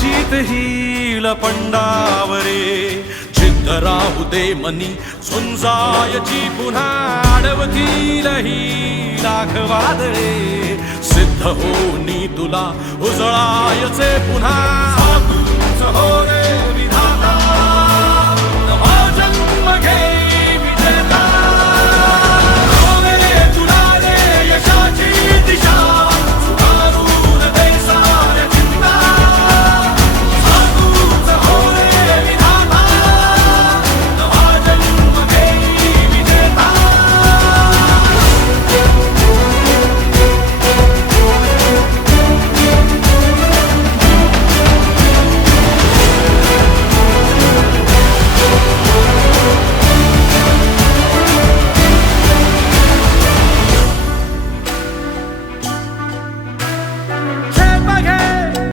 जीत hill पंडावरे जिद्द राहू दे मनी झुंजायची पुन्हा अडवतील ही लाख वादळे सिद्ध होनी तुला उजळायचे पुन्हा